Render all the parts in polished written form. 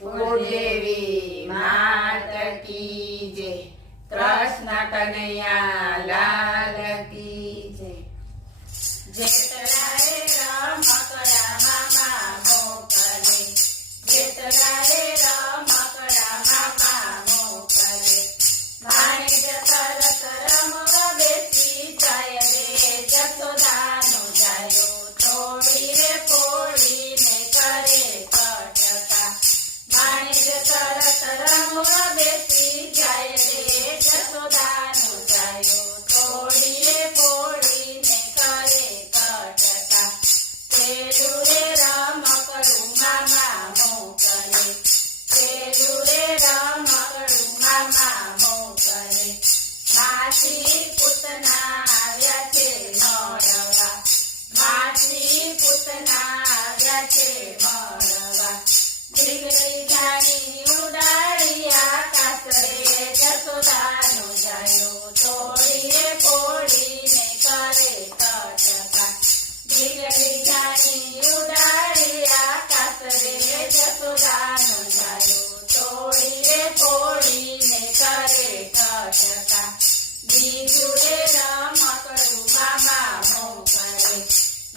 કુળદેવી માત કી જય, કૃષ્ણ કનૈયા લાલ કી જય. જેતલા રે રમકડા મામા મોકલે, જેતલા રે રમકડા મામા મોકલે, ભાણેજ તરત રમવા બેસી જાય રે, જશોદાનો જાયો થોડી રે ફોડીને કરે કટકા. ભાણેજ તરત રમવા બેસી જાય રે, જશોદાનો જાયો થોડી રે ફોડીને કરે કટકા. પેલું રે રમકડું મામા મોકલે, પેલું રે રમકડું મામા મોકલે, માસી પૂતના આવ્યા છે મળવા, માસી પૂતના આવ્યા છે મળવા. ઢીંગલી જાણી ઉડાડી આકાશ રે, જશોદાનો જાયો તોડી રે ફોડીને કરે કટકા. ઢીંગલી જાણી ઉડાડી આકાશ રે, જશોદાનો જાયો તોડી રે ફોડીને કરે કટકા. બીજું રે રમકડું મામા મોકલે,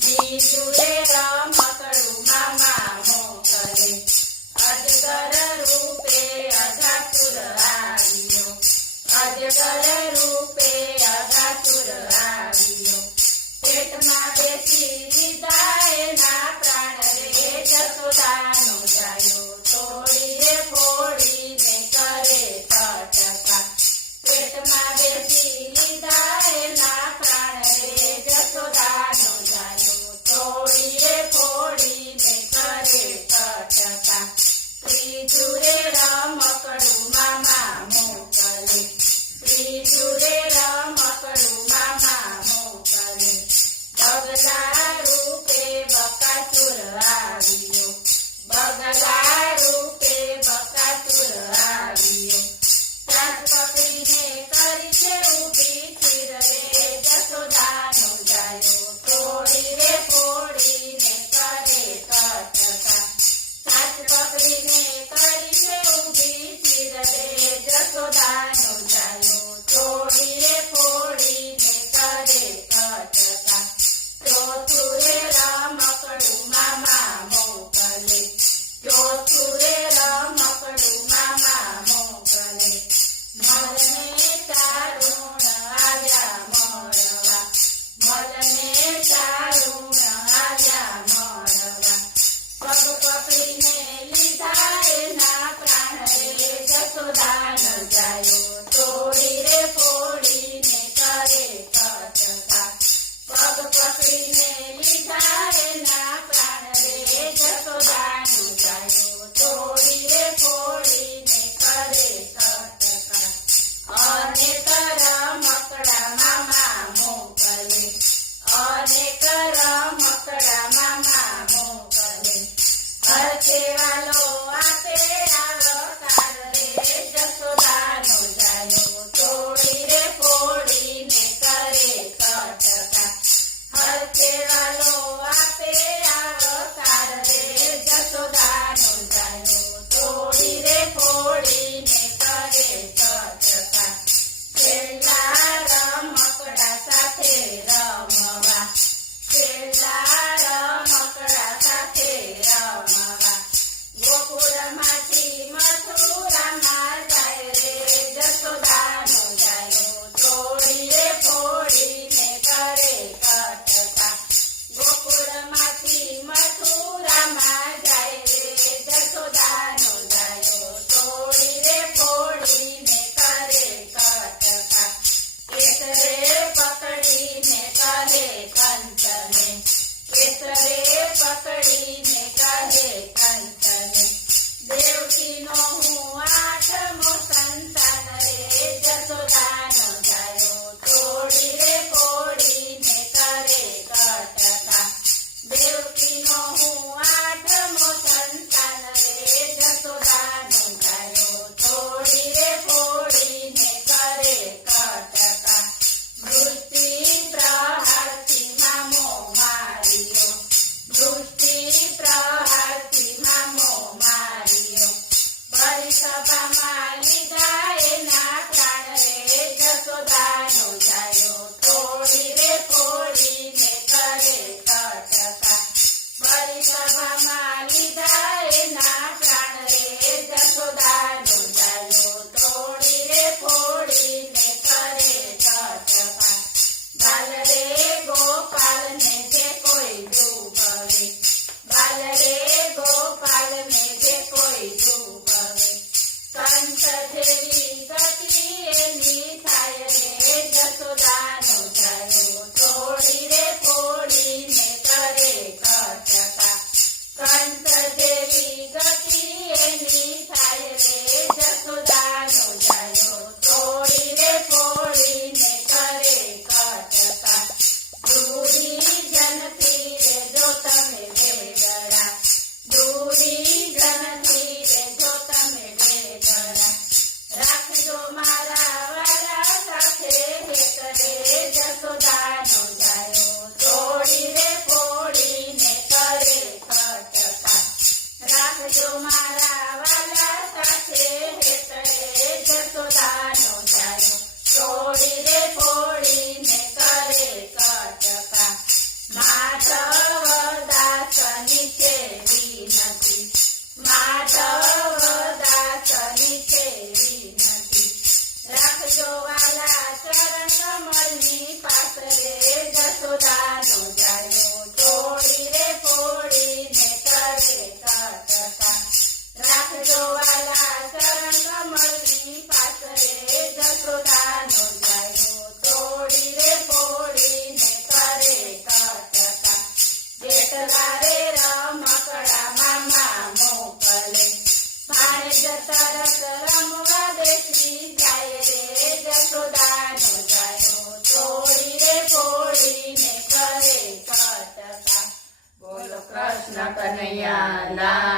બીજું રે રમકડું મામા મોકલે, અજગર રૂપે અઘાસુર આવ્યો, અજગર રૂપે અઘાસુર આવ્યો. પેટમાં બેસી લીધા એના પ્રાણ રે, જશોદાનો જાયો તોડી રે ફોડીને કરે કટકા. પેટમાં બેસી લીધા એના પ્રાણ રે, જશોદાનો જાયો તોડી જેટલા રે રમકડા મામા મોકલે ભાણેજ તરત રમવા બેસી જાય રે જશોદાનો જાયો તોડી રે ફોડીને કરે કટકા બોલો કૃષ્ણ કનૈયા લાલ